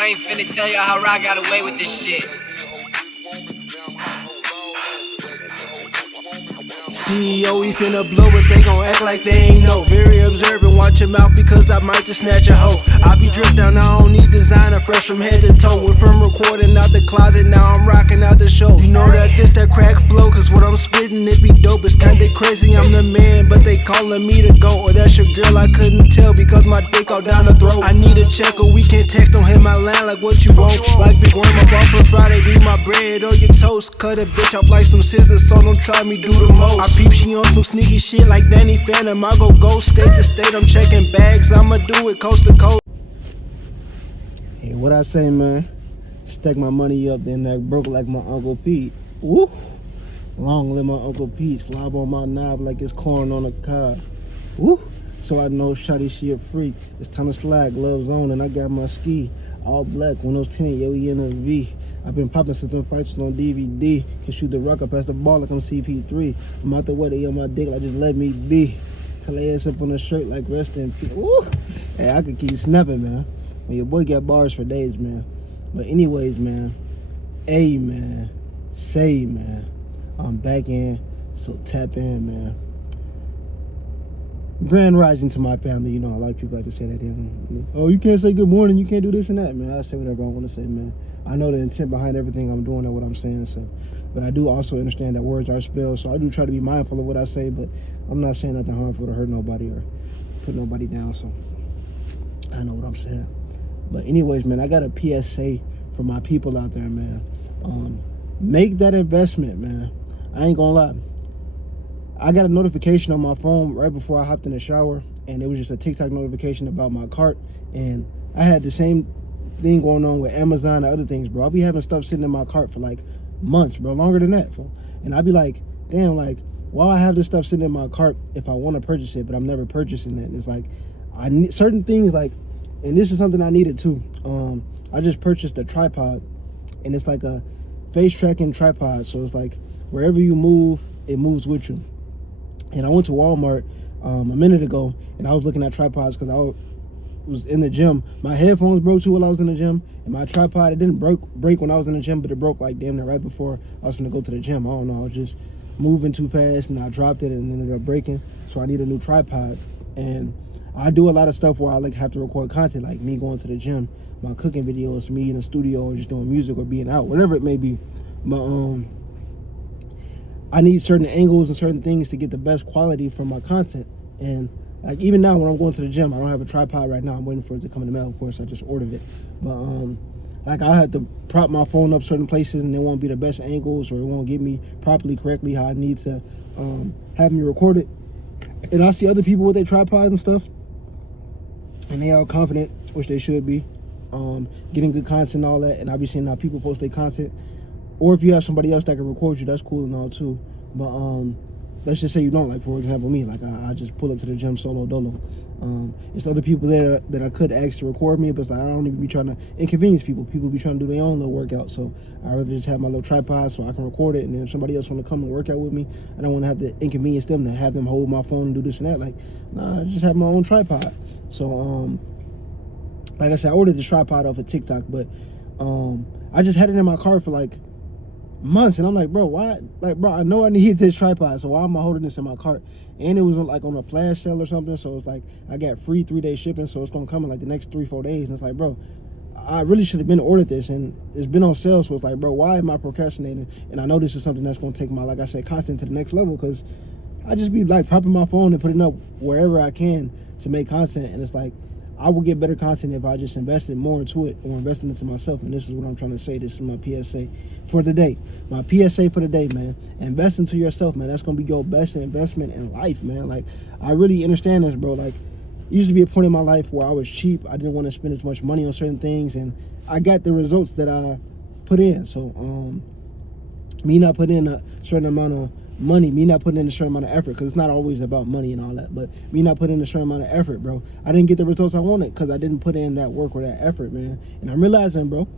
I ain't finna tell y'all how I got away with this shit. CEO, we finna blow, but they gon' act like they ain't know. Very observant, watch your mouth because I might just snatch a hoe. I be dripped down, I don't need designer, fresh from head to toe. Went from recording out the closet, now I'm rocking out the show. You know that this that crack flow, cause what I'm spitting, it be dope. It's kinda crazy, I'm the man, but they calling me to go. Or that's your girl, I couldn't tell because my dick out down the throat. I need a check or we can't text, don't hit my line like what you want. Like Big Worm up off for Friday, need my bread or your toast. Cut a bitch off like some scissors, so don't try me, do the most. I peep, she on some sneaky shit like Danny Phantom. I go state to state, I'm checking bags, I'ma do it coast to coast. Hey, what I say, man? Stack my money up, then that broke like my Uncle Pete. Woo! Long live my Uncle Pete, slob on my knob like it's corn on a cob. Woo! So I know shawty she a freak. It's time to slide, gloves on, and I got my ski. All black, Windows 10, yo, in a V. I've been popping since them fights on DVD. Can shoot the rock up past the ball like I'm CP3. I'm out the way, they on my dick like just let me be. Lay ass up on the shirt like rest in peace. Woo! Hey, I could keep snapping, man. When your boy got bars for days, man. But anyways, man. Hey, man. Say, man. I'm back in, so tap in, man. Grand rising to my family. You know, a lot of people like to say that. Oh, you can't say good morning. You can't do this and that, man. I say whatever I want to say, man. I know the intent behind everything I'm doing and what I'm saying, so. But I do also understand that words are spelled, so I do try to be mindful of what I say, but I'm not saying nothing harmful to hurt nobody or put nobody down, so I know what I'm saying. But anyways, man, I got a PSA for my people out there, man. Make that investment, man. I ain't gonna lie. I got a notification on my phone right before I hopped in the shower, and it was just a TikTok notification about my cart, and I had the same thing going on with Amazon and other things, bro. I'll be having stuff sitting in my cart for like months, bro, longer than that, bro. And I'd be like, damn, like, why I have this stuff sitting in my cart if I want to purchase it, but I'm never purchasing it. And it's like, I need certain things, like, and this is something I needed too. I just purchased a tripod, and it's like a face tracking tripod, so it's like wherever you move, it moves with you. And I went to Walmart a minute ago, and I was looking at tripods because I was in the gym. My headphones broke too while I was in the gym, and my tripod, it didn't break when I was in the gym, but it broke like damn near right before I was gonna go to the gym. I don't know, I was just moving too fast and I dropped it and ended up breaking, so I need a new tripod. And I do a lot of stuff where I like have to record content, like me going to the gym, my cooking videos, me in the studio, or just doing music or being out, whatever it may be. But I need certain angles and certain things to get the best quality from my content. And like even now when I'm going to the gym, I don't have a tripod right now. I'm waiting for it to come in the mail. Of course, I just ordered it. But like I have to prop my phone up certain places, and it won't be the best angles, or it won't get me properly, correctly how I need to have me record it. And I see other people with their tripods and stuff, and they all confident, which they should be, getting good content and all that. And I be seeing how people post their content. Or if you have somebody else that can record you, that's cool and all too. But let's just say you don't, like for example me, like I just pull up to the gym solo dolo. It's other people there that I could ask to record me, but it's like I don't even be trying to inconvenience people. People be trying to do their own little workout, so I rather just have my little tripod so I can record it. And then if somebody else want to come and work out with me, I don't want to have to inconvenience them to have them hold my phone and do this and that. Like, nah, I just have my own tripod. So like I said, I ordered the tripod off of TikTok, but I just had it in my car for like months, and I'm like, bro, why? Like, bro, I know I need this tripod, so why am I holding this in my cart? And it was like on a flash sale or something, so it's like I got free 3-day shipping, so it's gonna come in like the next 3-4 days. And it's like, bro, I really should have been ordered this, and it's been on sale, so it's like, bro, why am I procrastinating? And I know this is something that's gonna take my, like I said, content to the next level, because I just be like propping my phone and putting up wherever I can to make content. And it's like, I will get better content if I just invested more into it, or invested into myself. And this is what I'm trying to say. This is my PSA for the day. My PSA for the day, man. Invest into yourself, man. That's going to be your best investment in life, man. Like, I really understand this, bro. Like, it used to be a point in my life where I was cheap. I didn't want to spend as much money on certain things, and I got the results that I put in. So, me not putting in a certain amount of money, me not putting in a certain amount of effort, because it's not always about money and all that, but me not putting in a certain amount of effort, bro, I didn't get the results I wanted because I didn't put in that work or that effort, man. And I'm realizing, bro,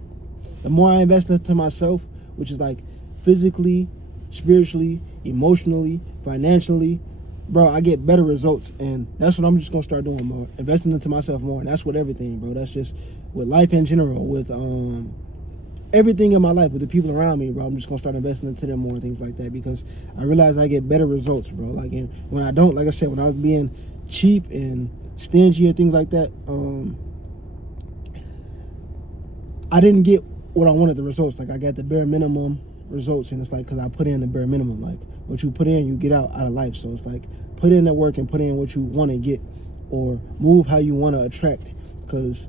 the more I invest into myself, which is like physically, spiritually, emotionally, financially, bro, I get better results, and that's what I'm just gonna start doing more, investing into myself more, and that's with everything, bro. That's just with life in general, with everything in my life, with the people around me, bro. I'm just gonna start investing into them more and things like that, because I realize I get better results, bro. Like, and when I don't, like I said, when I was being cheap and stingy and things like that, I didn't get what I wanted, the results. Like, I got the bare minimum results, and it's like, because I put in the bare minimum. Like, what you put in, you get out of life. So it's like, put in that work and put in what you want to get, or move how you want to attract, because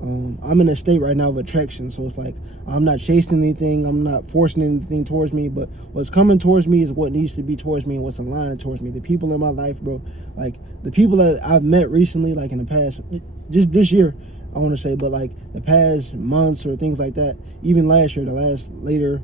I'm in a state right now of attraction. So it's like, I'm not chasing anything, I'm not forcing anything towards me, but what's coming towards me is what needs to be towards me and what's aligned towards me. The people in my life, bro, like the people that I've met recently, like in the past, just this year, I want to say, but like the past months or things like that, even last year, the later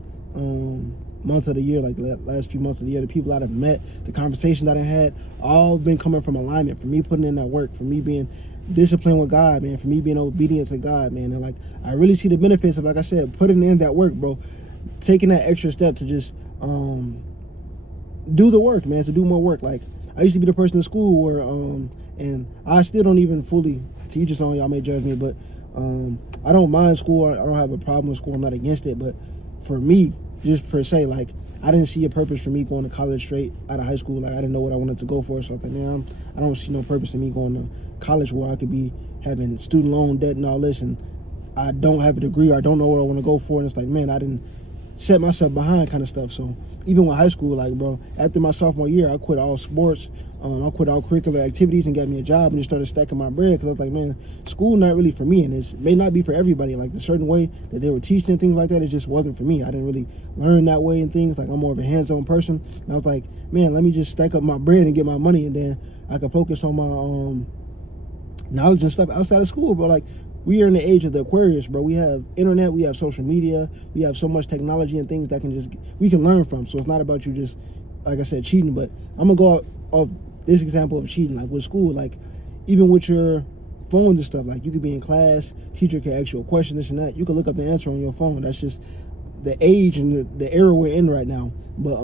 months of the year, like the last few months of the year, the people that I've met, the conversations that I had, all been coming from alignment, for me putting in that work, for me being disciplined with God, man, for me being obedient to God, man. And like, I really see the benefits of, like I said, putting in that work, bro, taking that extra step to just do the work, man, to do more work. Like, I used to be the person in school where and I still don't even fully, to each his own, y'all may judge me, but I don't mind school. I don't have a problem with school, I'm not against it. But for me, just per se, like, I didn't see a purpose for me going to college straight out of high school. Like, I didn't know what I wanted to go for. So I thought, man, I don't see no purpose in me going to college where I could be having student loan debt and all this, and I don't have a degree, or I don't know what I want to go for. And it's like, man, I didn't set myself behind kind of stuff. So even with high school, like, bro, after my sophomore year, I quit all sports. I quit all curricular activities and got me a job and just started stacking my bread, because I was like, man, school not really for me, and it may not be for everybody. Like, the certain way that they were teaching and things like that, it just wasn't for me. I didn't really learn that way and things. Like, I'm more of a hands-on person. And I was like, man, let me just stack up my bread and get my money, and then I can focus on my knowledge and stuff outside of school, bro. Like, we are in the age of the Aquarius, bro. We have internet, we have social media, we have so much technology and things that we can learn from. So it's not about you just, like I said, cheating. But I'm gonna go off this example of cheating, like with school, like even with your phones and stuff. Like, you could be in class, teacher can ask you a question, this and that, you can look up the answer on your phone. That's just the age and the era we're in right now. But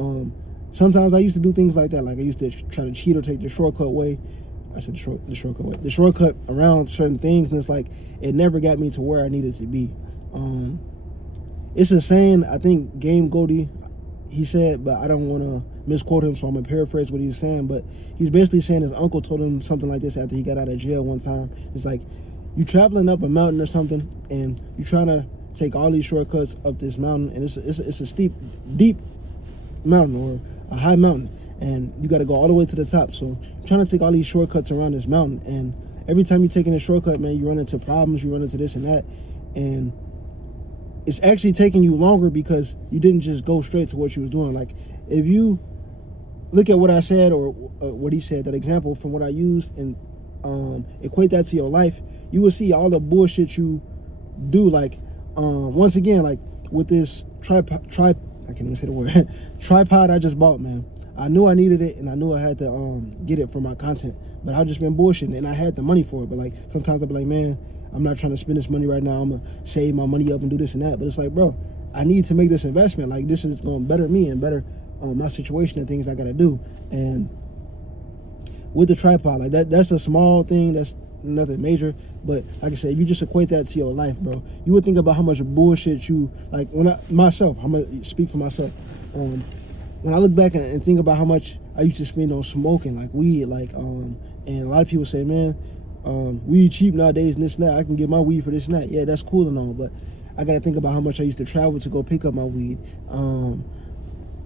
sometimes I used to do things like that. Like, I used to try to cheat or take the shortcut way. I said the shortcut around certain things, and it's like, it never got me to where I needed to be. It's a saying, I think Game Goldie, he said, but I don't want to misquote him, so I'm gonna paraphrase what he's saying. But he's basically saying his uncle told him something like this after he got out of jail one time. It's like, you traveling up a mountain or something, and you're trying to take all these shortcuts up this mountain, and it's a steep, deep mountain, or a high mountain, and you got to go all the way to the top. So you're trying to take all these shortcuts around this mountain, and every time you're taking a shortcut, man, you run into problems, you run into this and that, and it's actually taking you longer because you didn't just go straight to what you was doing. Like, if you look at what I said, or what he said, that example from what I used, and equate that to your life, you will see all the bullshit you do. Like, once again, like with this tripod, I can't even say the word, tripod I just bought, man. I knew I needed it, and I knew I had to get it for my content, but I've just been bullshitting, and I had the money for it. But like, sometimes I'll be like, man, I'm not trying to spend this money right now, I'm gonna save my money up and do this and that. But it's like, bro, I need to make this investment. Like, this is gonna better me and better my situation and things I gotta do. And with the tripod, like that's a small thing, that's nothing major. But like I said, if you just equate that to your life, bro, you would think about how much bullshit you, like, when I'm gonna speak for myself. When I look back and think about how much I used to spend on smoking, like weed, like and a lot of people say, man, weed cheap nowadays and this and that, I can get my weed for this and that. Yeah, that's cool and all, but I gotta think about how much I used to travel to go pick up my weed,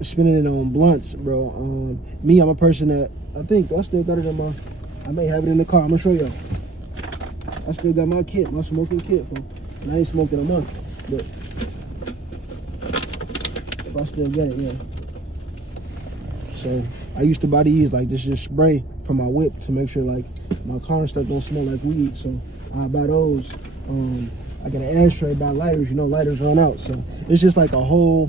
spending it on blunts, bro. Me, I'm a person that, I think I still got it in my, I may have it in the car, I'm gonna show y'all. I still got my kit, my smoking kit, and I ain't smoked in a month, but if I still get it, yeah. So I used to buy these, like, this just spray from my whip to make sure, like, my car and stuff don't smell like weed. So I buy those. I got an ashtray, buy lighters. You know, lighters run out. So it's just like a whole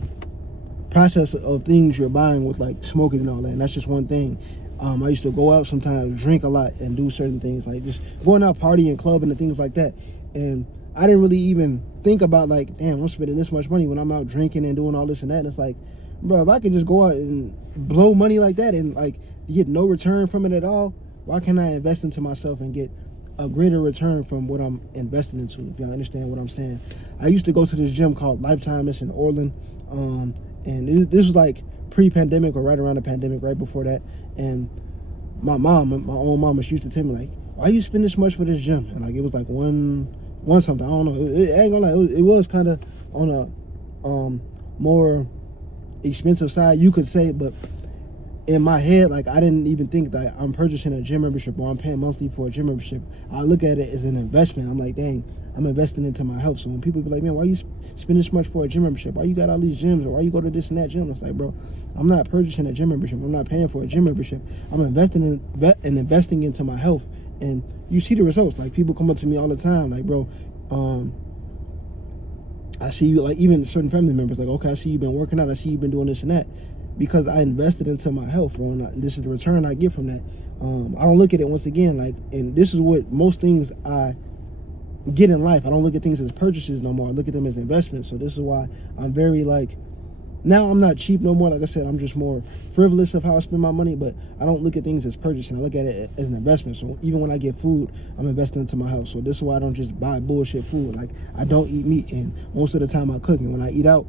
process of things you're buying with, like, smoking and all that. And that's just one thing. I used to go out sometimes, drink a lot, and do certain things, like just going out partying, clubbing, and things like that. And I didn't really even think about, like, damn, I'm spending this much money when I'm out drinking and doing all this and that. And it's like, bro, if I could just go out and blow money like that and, like, get no return from it at all, why can't I invest into myself and get a greater return from what I'm investing into? If y'all understand what I'm saying. I used to go to this gym called Lifetime. It's in Orland, and this was like pre-pandemic or right around the pandemic, right before that. And my own mama, she used to tell me like, "Why you spend this much for this gym?" And like it was like one something. I don't know. It ain't gonna lie. It was kind of on a more expensive side, you could say, but in my head, like, I didn't even think that I'm purchasing a gym membership or I'm paying monthly for a gym membership. I look at it as an investment. I'm like, dang, I'm investing into my health. So when people be like, man, why you spend this much for a gym membership? Why you got all these gyms, or why you go to this and that gym? It's like, bro, I'm not purchasing a gym membership. I'm not paying for a gym membership. I'm investing into my health. And you see the results. Like, people come up to me all the time, like, bro, I see you, like, even certain family members, like, okay, I see you've been working out, I see you've been doing this and that, because I invested into my health, bro, and this is the return I get from that. I don't look at it, once again, like, and this is what most things I get in life, I don't look at things as purchases no more. I look at them as investments. So this is why I'm very, like, now I'm not cheap no more. Like I said, I'm just more frivolous of how I spend my money, but I don't look at things as purchasing. I look at it as an investment. So even when I get food, I'm investing into my health. So this is why I don't just buy bullshit food. Like, I don't eat meat, and most of the time I cook. And when I eat out,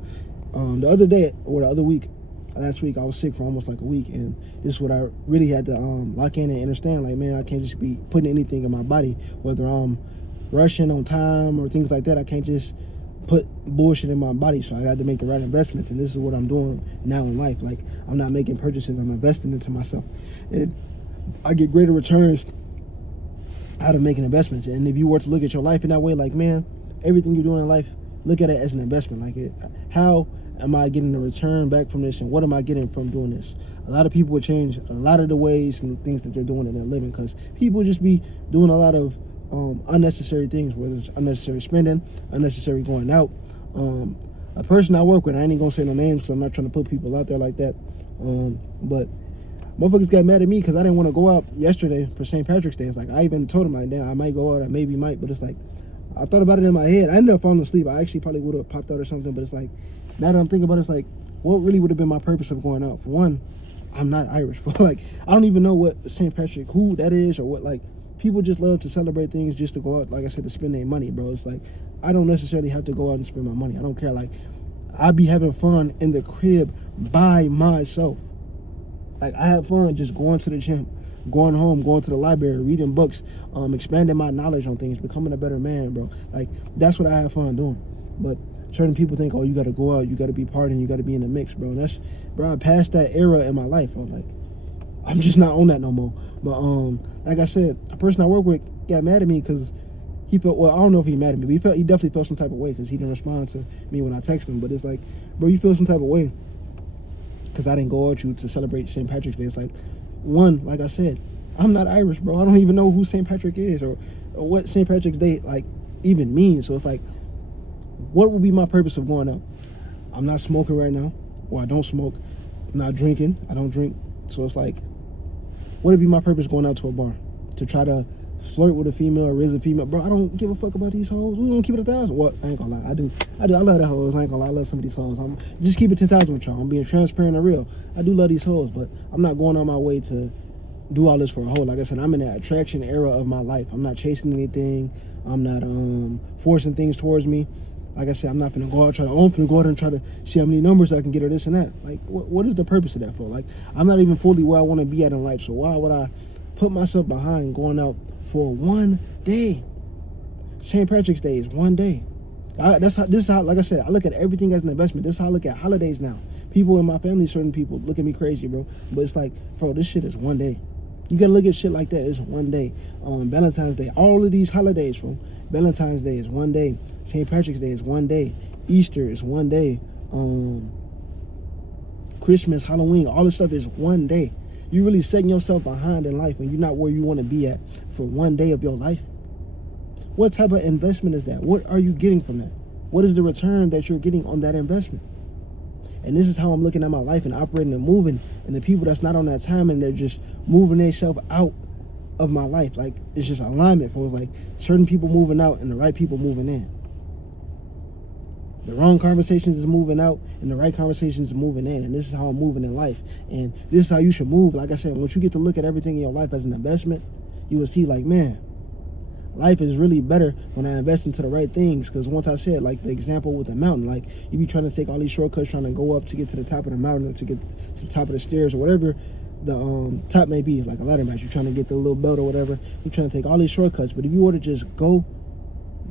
the other day or the other week, last week, I was sick for almost like a week, and this is what I really had to lock in and understand. Like, man, I can't just be putting anything in my body, whether I'm rushing on time or things like that. I can't just put bullshit in my body. So I got to make the right investments, and this is what I'm doing now in life. Like, I'm not making purchases, I'm investing into myself, and I get greater returns out of making investments. And if you were to look at your life in that way, like, man, everything you're doing in life, look at it as an investment. Like, how am I getting a return back from this, and what am I getting from doing this? A lot of people would change a lot of the ways and things that they're doing in their living, because people just be doing a lot of unnecessary things, whether it's unnecessary spending, unnecessary going out. A person I work with, I ain't gonna say no names because I'm not trying to put people out there like that, but motherfuckers got mad at me because I didn't want to go out yesterday for St. Patrick's Day. It's like, I even told them, like, damn, I might go out, I maybe might, but it's like, I thought about it in my head. I ended up falling asleep. I actually probably would have popped out or something, but it's like, now that I'm thinking about it, it's like, what really would have been my purpose of going out? For one, I'm not Irish. For like, I don't even know what St. Patrick, who that is, or what. Like, people just love to celebrate things just to go out, like I said, to spend their money, bro. It's like, I don't necessarily have to go out and spend my money. I don't care. Like, I be having fun in the crib by myself. Like, I have fun just going to the gym, going home, going to the library, reading books, expanding my knowledge on things, becoming a better man, bro. Like, that's what I have fun doing. But certain people think, oh, you got to go out, you got to be partying, you got to be in the mix, bro. And that's, bro, I passed that era in my life. I'm just not on that no more. But like I said, a person I work with got mad at me because he felt, well, I don't know if he mad at me, but he definitely felt some type of way because he didn't respond to me when I texted him. But it's like, bro, you feel some type of way because I didn't go out with you to celebrate St. Patrick's Day. It's like, one, like I said, I'm not Irish, bro. I don't even know who St. Patrick is or what St. Patrick's Day, like, even means. So it's like, what would be my purpose of going out? I'm not smoking right now, or I don't smoke. I'm not drinking. I don't drink. So it's like, what would be my purpose going out to a bar? To try to flirt with a female or raise a female? Bro, I don't give a fuck about these hoes. We don't keep it 1,000. What? I ain't gonna lie. I do. I love the hoes. I ain't gonna lie. I love some of these hoes. I'm just keep it 10,000 with y'all. I'm being transparent and real. I do love these hoes, but I'm not going on my way to do all this for a hoe. Like I said, I'm in that attraction era of my life. I'm not chasing anything. I'm not forcing things towards me. Like I said, I'm not finna go out finna go out and try to see how many numbers I can get or this and that. Like, what is the purpose of that for? Like, I'm not even fully where I want to be at in life. So why would I put myself behind going out for one day? St. Patrick's Day is one day. This is how, like I said, I look at everything as an investment. This is how I look at holidays now. People in my family, certain people look at me crazy, bro. But it's like, bro, this shit is one day. You gotta look at shit like that. It's one day. Valentine's Day, all of these holidays, bro. Valentine's Day is one day. St. Patrick's Day is one day. Easter is one day. Christmas, Halloween, all this stuff is one day. You really setting yourself behind in life when you're not where you want to be at for one day of your life. What type of investment is that? What are you getting from that? What is the return that you're getting on that investment? And this is how I'm looking at my life and operating and moving. And the people that's not on that time and they're just moving themselves out of my life. Like, it's just alignment for like certain people moving out and the right people moving in. The wrong conversations is moving out, and the right conversations is moving in. And this is how I'm moving in life. And this is how you should move. Like I said, once you get to look at everything in your life as an investment, you will see like, man, life is really better when I invest into the right things. Because once I said, like the example with the mountain, like you be trying to take all these shortcuts, trying to go up to get to the top of the mountain, or to get to the top of the stairs, or whatever the top may be. It's like a ladder match. You're trying to get the little belt or whatever. You're trying to take all these shortcuts. But if you were to just go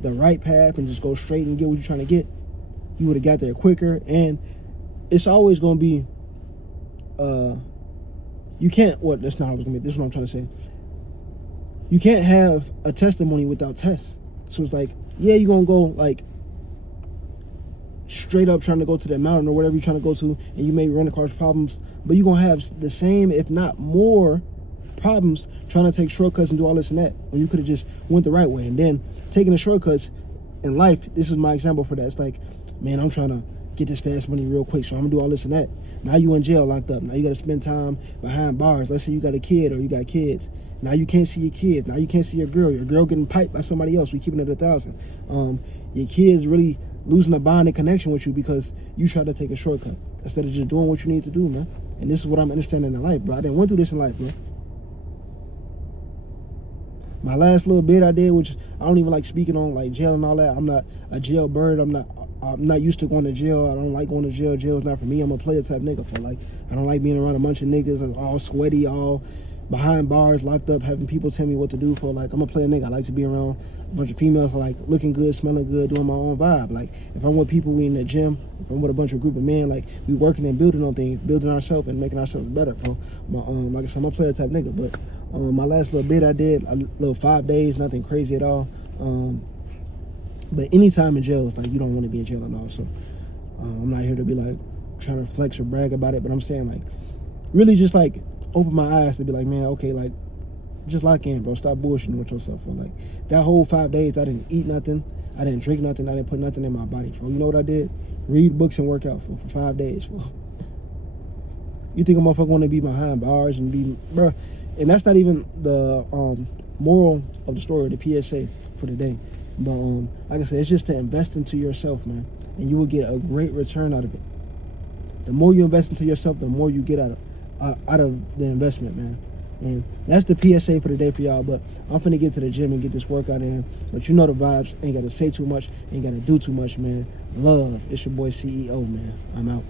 the right path and just go straight and get what you're trying to get, you would have got there quicker. And it's always going to be, you can't, what, that's not how it's going to be. This is what I'm trying to say. You can't have a testimony without tests. So it's like, yeah, you're going to go like straight up trying to go to that mountain or whatever you're trying to go to, and you may run across problems, but you're going to have the same, if not more, problems trying to take shortcuts and do all this and that, when you could have just went the right way. And then taking the shortcuts in life, this is my example for that. It's like, man, I'm trying to get this fast money real quick, so I'm gonna do all this and that. Now you in jail, locked up. Now you gotta spend time behind bars. Let's say you got a kid or you got kids. Now you can't see your kids. Now you can't see your girl. Your girl getting piped by somebody else. We keeping it 1,000. Your kids really losing a bond and connection with you because you try to take a shortcut instead of just doing what you need to do, man. And this is what I'm understanding in life, bro. I didn't went through this in life, bro. My last little bit I did, which I don't even like speaking on, like jail and all that. I'm not a jail bird. I'm not used to going to jail. I don't like going to jail. Jail's not for me. I'm a player type nigga. So like, I don't like being around a bunch of niggas all sweaty, all behind bars, locked up, having people tell me what to do. For like, I'm a player nigga. I like to be around a bunch of females, like looking good, smelling good, doing my own vibe. Like, if I'm with people, we in the gym. If I'm with a bunch of group of men, like we working and building on things, building ourselves and making ourselves better. So, like I said, I'm a player type nigga. But my last little bit I did, a little 5 days, nothing crazy at all. But any time in jail, it's like you don't want to be in jail at all. So I'm not here to be like trying to flex or brag about it, but I'm saying like really just like open my eyes to be like, man, okay, like just lock in, bro. Stop bullshitting with yourself. For like that whole 5 days, I didn't eat nothing, I didn't drink nothing, I didn't put nothing in my body. For you know what I did? Read books and work out for 5 days. For you think a motherfucker want to be behind bars and be, bro? And that's not even the moral of the story, the PSA for the day. But like I said, it's just to invest into yourself, man, and you will get a great return out of it. The more you invest into yourself, the more you get out of the investment, man. And that's the PSA for the day for y'all. But I'm finna get to the gym and get this workout in. But you know the vibes. Ain't gotta say too much. Ain't gotta do too much, man. Love. It's your boy CEO, man. I'm out.